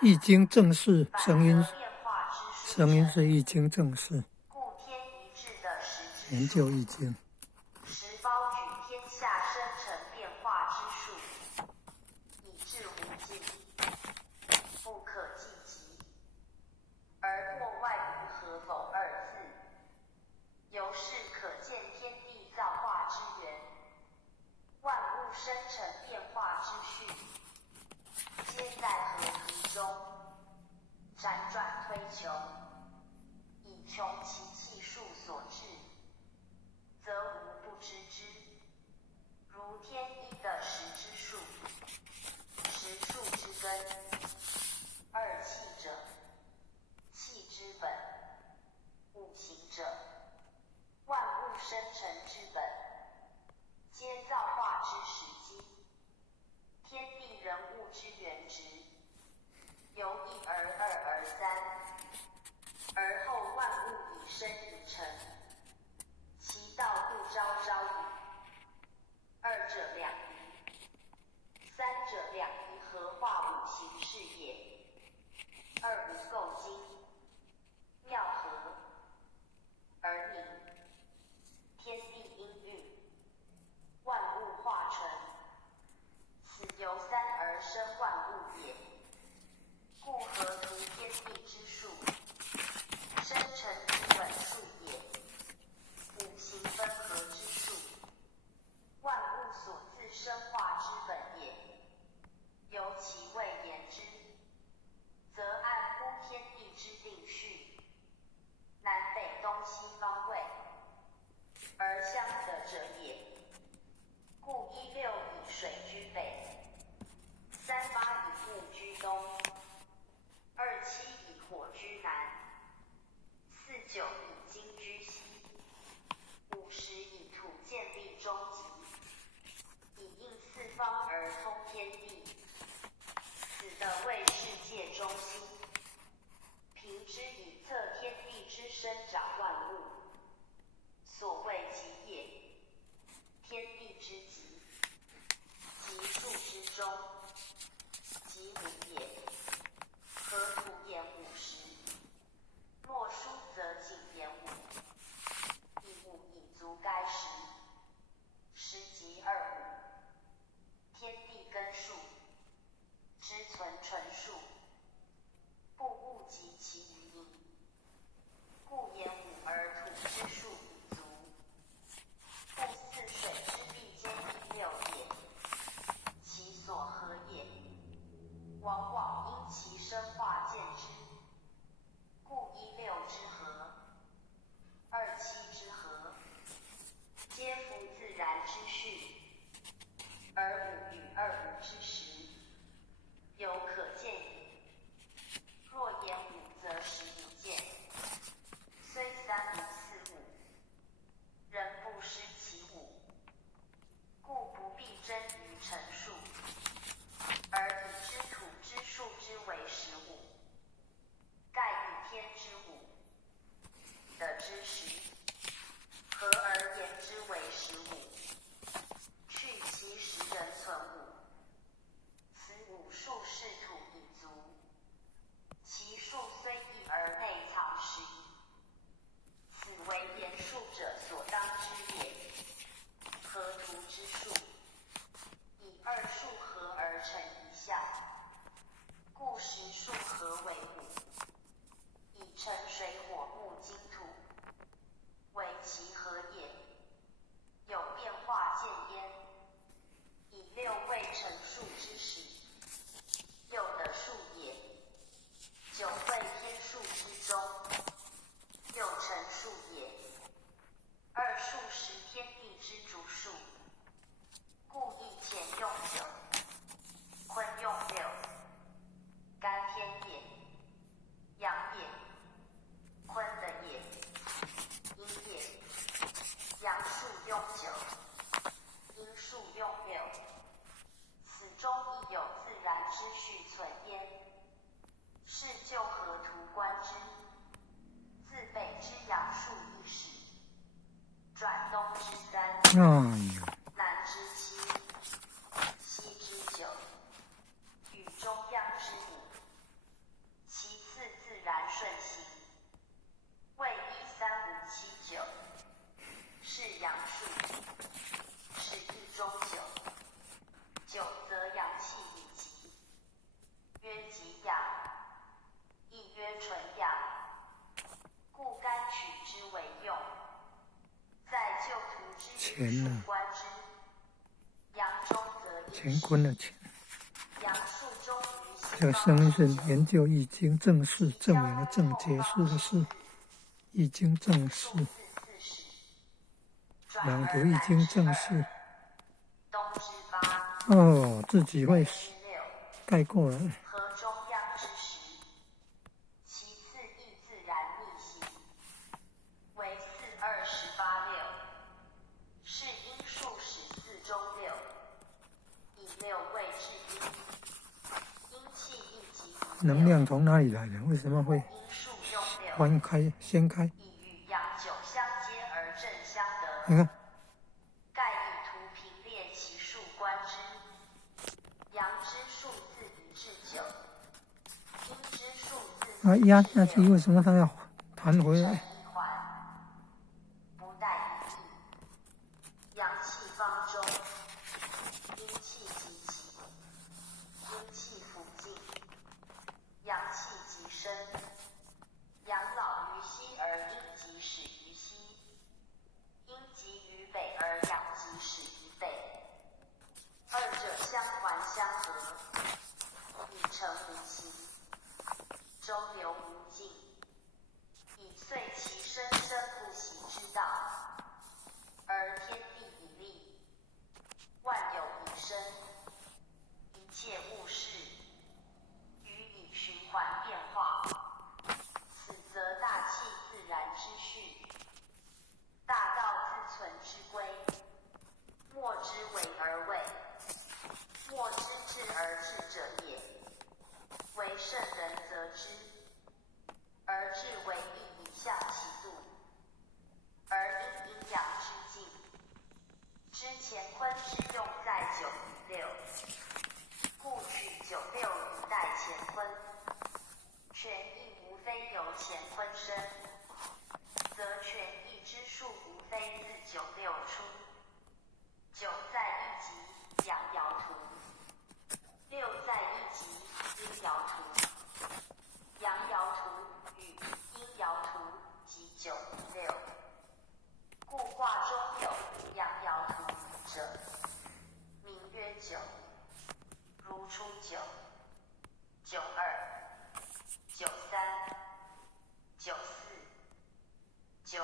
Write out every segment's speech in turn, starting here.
易经正式，声音是易经正式，研究易经。时包举天下生成变化之数，以至无尽，不可计及，而莫外于何否二字。由是可见天地造化之源，万物生成变化之序，皆在河图中辗转推求，以穷其气数所致，则无不知之。如天一的时之数，时数之根，二气者，气之本，五行者，万物生成之本，皆造化之始基，天地人物之原值，由一而二而三，而后万物以生以成，其道不昭昭矣。二者两仪，三者两仪合化五行事也。二五构精，妙合而宁，天地应运，万物化成，此由三而生万物也。故河图天地之数，生成之本数也。五行分合之数，万物所自生化之本也。由其未言之，则按乎天地之定序，南北东西方位，而相得者也。故16以水居北，38以木居东，27以火居南，49以金居西，50以土建立中极，以应四方而通天地，此的谓世界中心。平之以测天地之生长万物，所谓极也。天地之极，极数之中，极无也。河图言50，若书则仅言5，以5以足该10，时即25。天地根数，知存纯数，不物及其余应，故言5而土之数以足。故四水之必兼16也，其所合也，往往因其生化见之。故16之和，27之和，皆符自然之序，而5与25之时，犹可见矣。若言5则10以见，虽3无4物，仍不失其5，故不必争于陈述，而以知土之数之为15，盖以天之5的之10，合而言之为15，去其10人存5，此5数是土以足，其数虽异而内藏10矣，此为言数者所当知也。河图之数，以2数合而成一象，故10数合为5，以辰水火木金土为其合也，有变化见焉。以6为成数之始，又得数也。9为天数之中，又成数也。2数识天地之主数，故亦乾用9，坤用6，干天也，阳也，坤的也，阴也。阳数用9，阴数用6，此中亦有自然之序存焉。是就河图观之，自北之阳数1时，转东之3，南之7，西之9，与中央之5，乾呢？观之，阳中则乾坤的乾。阳数中于西这个声音是研究易经正式证明的正解释的是易经正式，朗读易经正式。哦，自己会盖过了。和中央之时，其次亦自然逆行，为428/6，是因数始4中6，以6谓之阴，阴气亦即能量从哪里来的？为什么会翻开掀开？以与阳九相接而正相得。你看。盖以图平列其数观之，阳之数自1至9，阴之数自压下去，为什么它要弹回来？不带一意。阳气方中，阴气即起，阴气复尽，阳气即生。阳老于西而阴即始于西，阴极于北而阳即始于北，二者相环相合，以成无形，周流无尽，以遂其生生不息之道。而天地以立，万有以生，一切物事予以循环变化，此则大气自然之序，大道自存之规。莫之为而为，莫之至而至者也。为圣人则之，而至为义以象其度，而因阴阳之境，知乾坤之用在9与6，故取9、6以代乾坤。权益无非由乾坤生，则权益之数无非自9、6出。9在一极阳爻图，6在一极阴爻图。阳爻图与阴爻图即9与6，故卦中有阳爻图者，名曰9。如出9、92、93、94、95，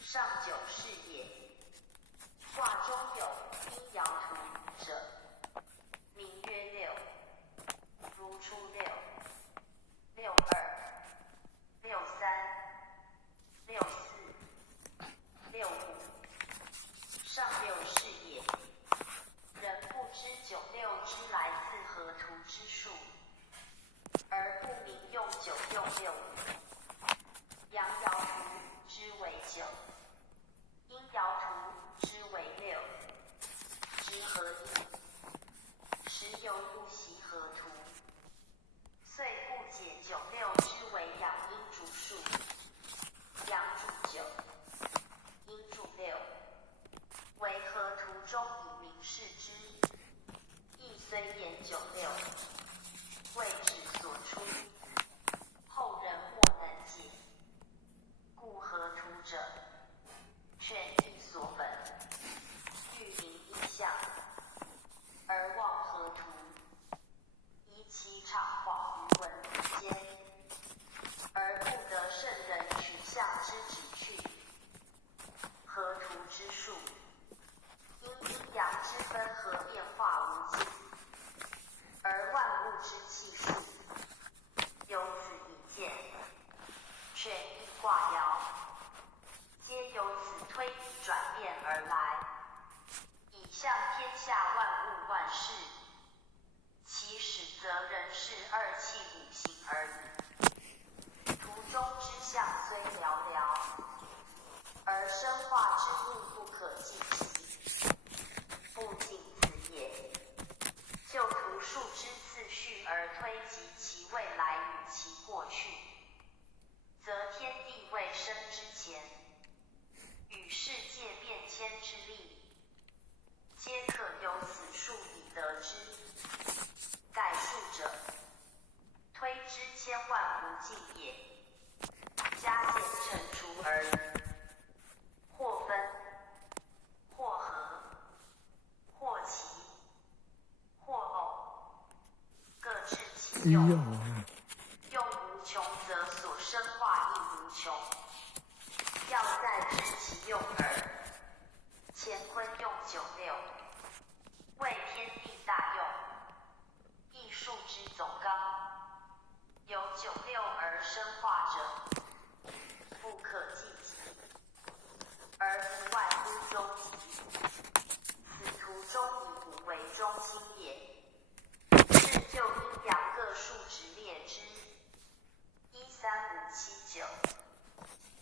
上9是也。卦中有阴爻图者，名曰6。如出6、62、63、64、65，上6是也。人不知9、6之来自何图之数，而不明用9用6。阳爻图之为9，阴爻图之为6，知何意？时犹不习何图，遂不解9、6之为阳阴主数。阳主9，阴主6，为何图中以明示之？亦虽言9、6，未至所出，后人莫能解。故何图者，权益所本，欲明意象，而忘何图，依其场恍于文字间，而不得圣人取象之旨趣。何图之数，因阴阳之分合变化无尽，需用啊。用无穷则所生化亦无穷，要再知其用耳。乾坤用九六，为天地大用，艺术之总纲，有九六而生化者，不可计及，而不外乎终极。此图中以五为中心也。是就阴阳各数值列之，1、3、5、7、9，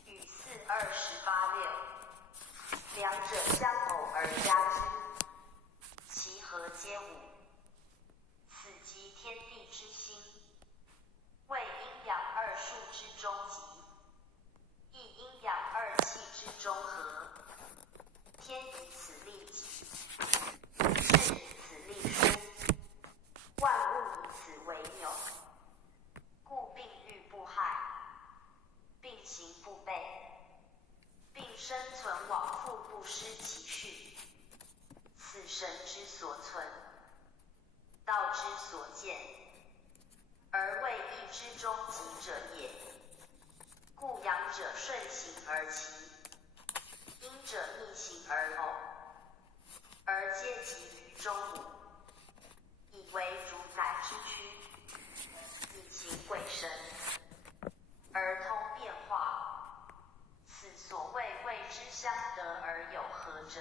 与4、2、18、6，两者相偶而加之，其和皆五。此即天地之心，为阴阳二数之终极，亦阴阳二气之中和。天以此立己，事以此立殊，万物以此为纽，故病愈不害，病行不悖，并生存往复不失其序。此神之所存，道之所见，而为义之终极者也。故阳者顺行而齐，阴者逆行而偶，而皆集于中午，以为主宰之躯，以行鬼神，而通变化。此所谓谓之相得而有合者，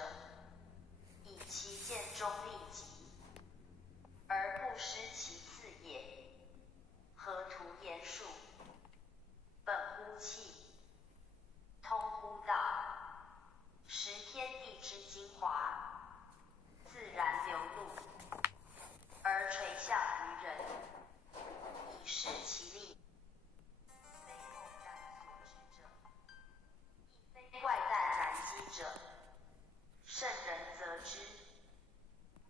以其见中立己，而不失其次也。合图言数，本乎气，通乎道，识天地之精华，自然流露，而垂向于人，以示其力。非偶然所知者，亦非外旦难机者，圣人则知，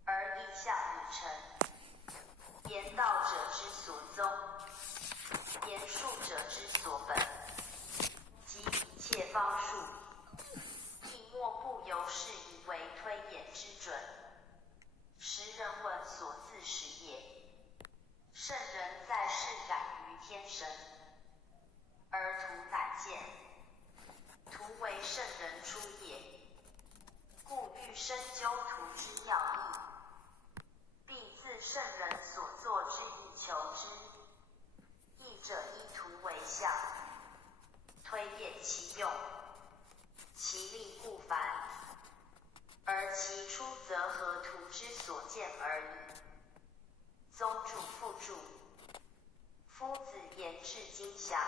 而意象已成。言道者之所宗，言术者之所本，及一切方术，亦莫不由是以为推演之准，时人文所自识也。圣人在世感于天神，而图乃见，图为圣人出也，故欲深究图之要义，必自圣人所作之以求之。义者依图为象，推演其用，其力故繁，而其出则合图之所见而已。宗注附注，夫子言至精详，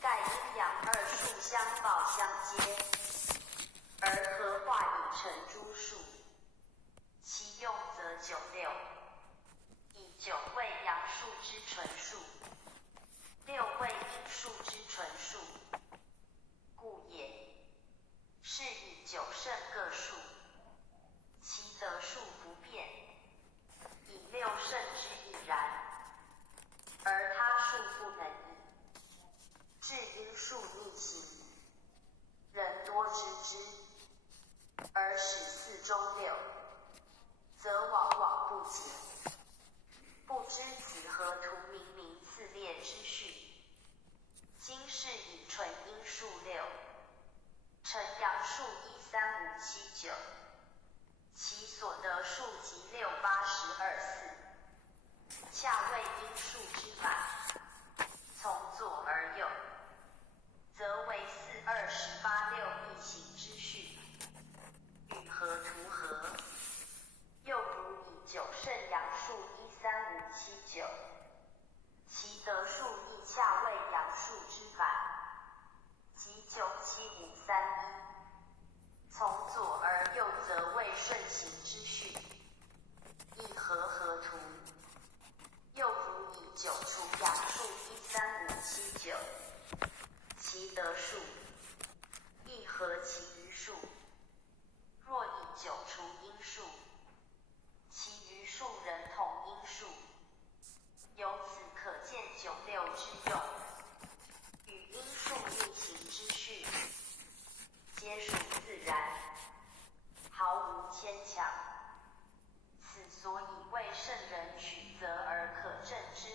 盖阴阳二数相报相接，而合化以成诸数，其用则九六，以九为阳数之纯数，六为阴数之纯数，故也。是以九胜各数，其得数不变，以六胜之亦然，而他数不能已。至阴数逆行，人多知之，而使四中六，则往往不解，不知此何图明明次列之序。今是以纯阴数六，成阳数1、3、5、7、9，其所得数即6、8、12、4，恰为阴数之反。从左而右，则为4、2、18、6逆行之序，与合图合。又如以九胜阳数1、3、5、7、9，其得数亦恰为阳数之反，即9、7、5、3、1。从左而右则为顺行之序，亦合图。又如以九除阳数1、3、5、7、9，其得数亦合其余数。若以九除阴数，其余数人同阴数。由此可见九六之用，与阴数运行之序，皆属自然，毫无牵强。此所以为圣人取则而可证之。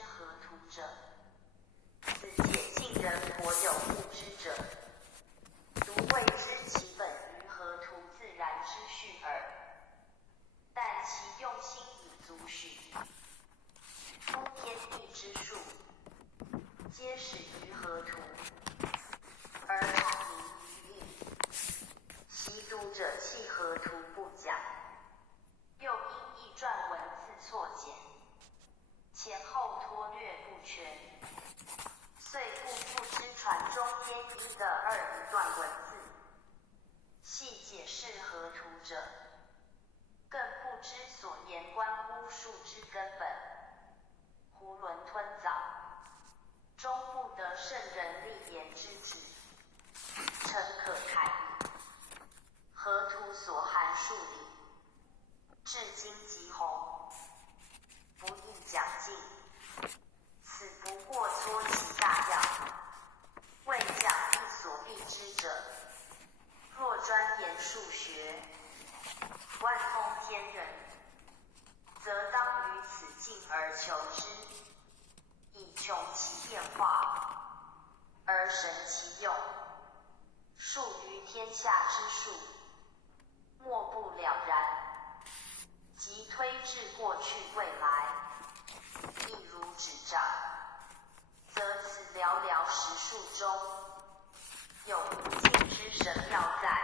前后拖略不全，遂故不知传中间一的二一段文字，细解释何图者，更不知所言关乎数之根本，囫囵吞枣，终不得圣人立言之旨，诚可慨矣。何图所含数理，至今极宏，不易讲尽，此不过撮其大要，为讲义所必知者。若专研数学，万通天人，则当于此进而求之，以穷其变化，而神其用。数于天下之数，莫不了然。即推至过去未来，亦如指掌，则此寥寥实数中，有无尽之神妙在，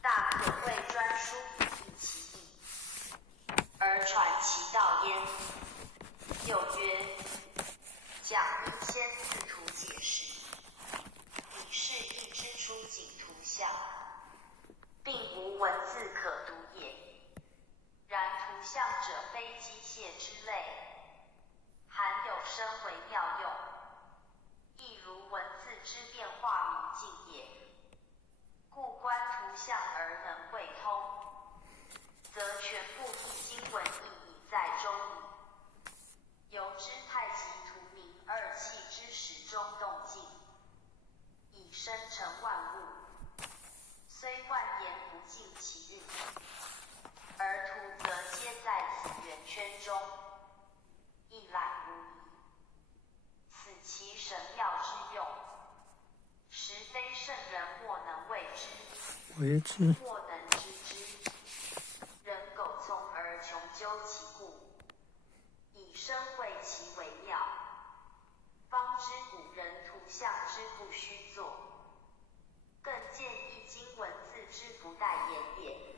大可谓专书以译其意，而传其道焉。又曰：讲义先自图解释，以示义之出景图像，并无文字可读也。然图像者非机械之类，含有深微妙用，亦如文字之变化明镜也。故观图像而能会通，则全部一经文意已在中矣。由之太极图明二气之始终动静，以生成万物，虽万言不尽其韵，而图则皆在此圆圈中，一览无遗。此其神妙之用，实非圣人莫能为之，莫能知之。人苟从而穷究其故，以深会其微妙，方知古人图像之不虚作，更见易经文字之不待言也。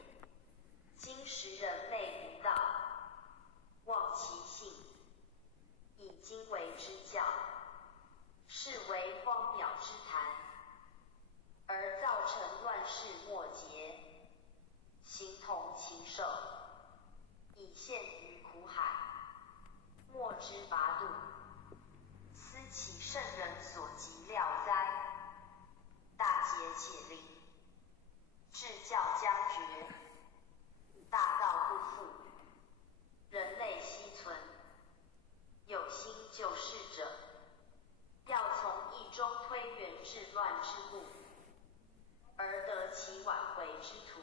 今时人类无道，忘其性，以经为之教，是为荒渺之谈，而造成乱世末节，形同禽兽，以陷于苦海，莫之拔度。斯其圣人所及料哉！大节且令，治教将绝，大道不复，人类希存。有心救世者，要从义中推原治乱之故，而得其挽回之途。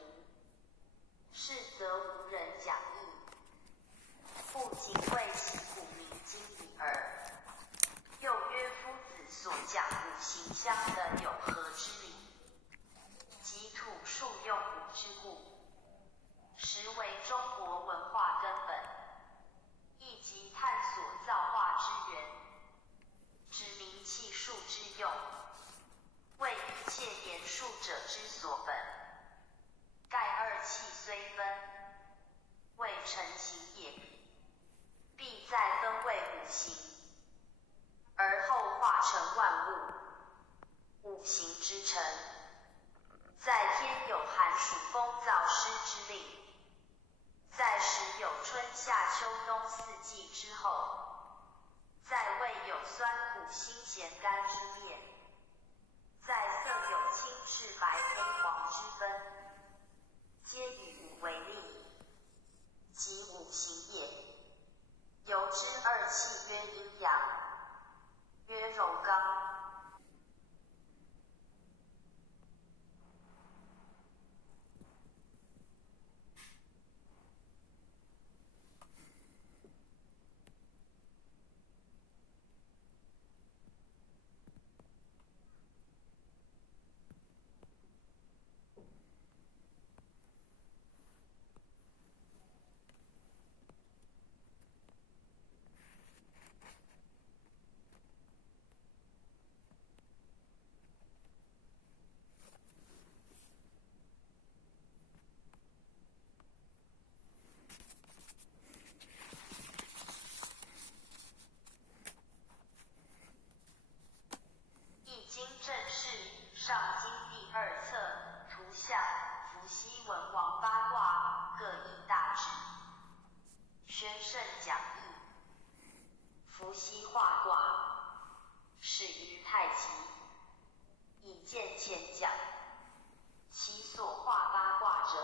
是则无人讲义，不仅为其古明经已耳。又曰：夫子所讲五行相等有何之理？即土数用五之故，实为中国文化根本，亦即探索造化之源，指明气数之用，为一切言数者之所本。盖二气虽分，未成形也，必再分为五行，而后化成万物。五行之成，在天有寒暑风燥湿之令，在时有春夏秋冬四季之后，在味有酸苦辛咸甘之变，在色有青赤白黑黄之分，皆与五为例矣，即五行也。由之二气曰阴阳，曰柔刚。讲义。伏羲画卦，始于太极，以见乾讲。其所画八卦者，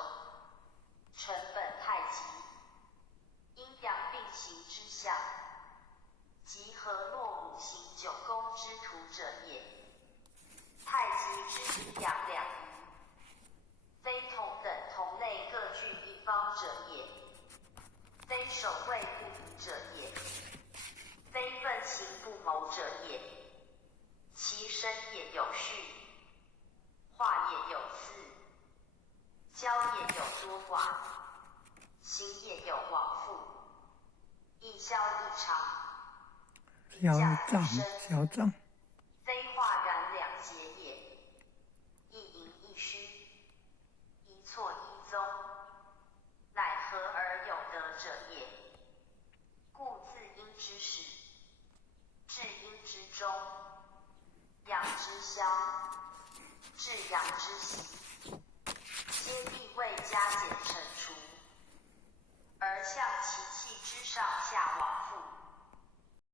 成本太极，阴阳并行之象，集合落五行九宫之图者也。太极之阴阳两仪，非同等同类各据一方者也，非守卫不移者也，非分行不谋者也。其身也有序，化也有次，交也有多寡，行也有往复，一消一长，小账，非化然两节也。一盈一虚，一错一宗，乃合而有得者也。故自阴之始，至阴之终，阳之消，至阳之息。